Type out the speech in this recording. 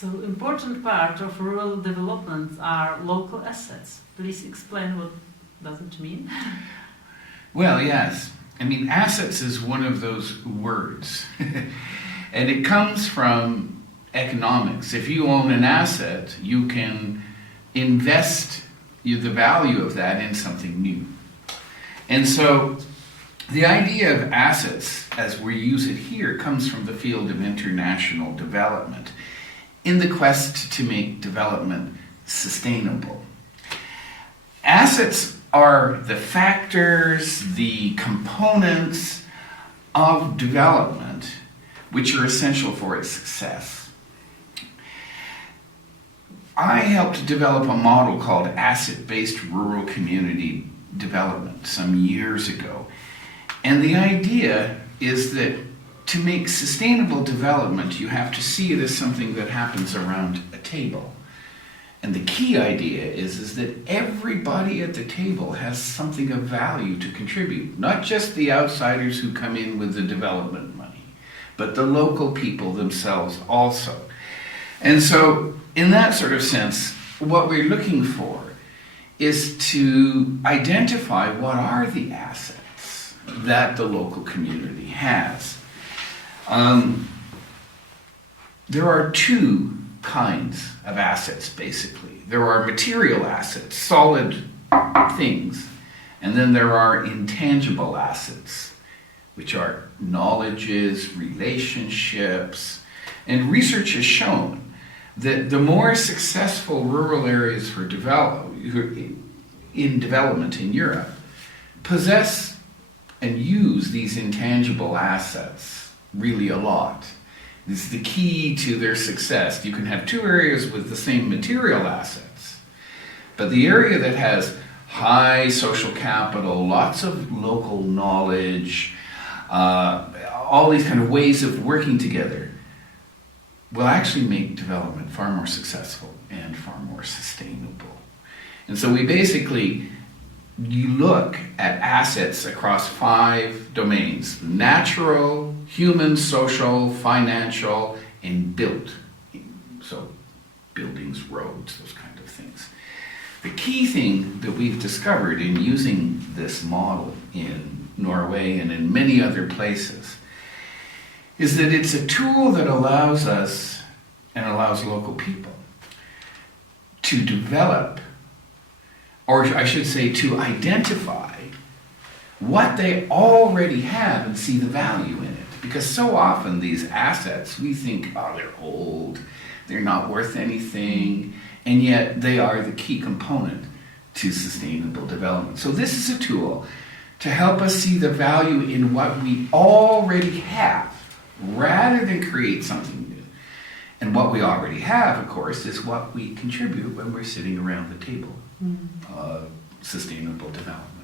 So important part of rural development are local assets. Please explain what does it mean? Well, yes. I mean, assets is one of those words. And it comes from economics. If you own an asset, you can invest the value of that in something new. And so the idea of assets, as we use it here, comes from the field of international development in the quest to make development sustainable. Assets are the factors, the components of development which are essential for its success. I helped develop a model called asset-based rural community development some years ago. And the idea is that to make sustainable development, you have to see it as something that happens around a table. And the key idea is that everybody at the table has something of value to contribute, not just the outsiders who come in with the development money, but the local people themselves also. And so, in that sort of sense, what we're looking for is to identify what are the assets that the local community has. There are two kinds of assets, basically. There are material assets, solid things, and then there are intangible assets, which are knowledges, relationships, and research has shown that the more successful rural areas in development in Europe possess and use these intangible assets really a lot. This is the key to their success. You can have two areas with the same material assets, but the area that has high social capital, lots of local knowledge, all these kind of ways of working together, will actually make development far more successful and far more sustainable. And so you look at assets across 5 domains: natural, human, social, financial, and built. So buildings, roads, those kind of things. The key thing that we've discovered in using this model in Norway and in many other places is that it's a tool that allows us and allows local people to develop, or I should say to identify what they already have and see the value in it. Because so often these assets, we think, oh, they're old, they're not worth anything, and yet they are the key component to sustainable development. So this is a tool to help us see the value in what we already have, rather than create something new. And what we already have, of course, is what we contribute when we're sitting around the table of sustainable development.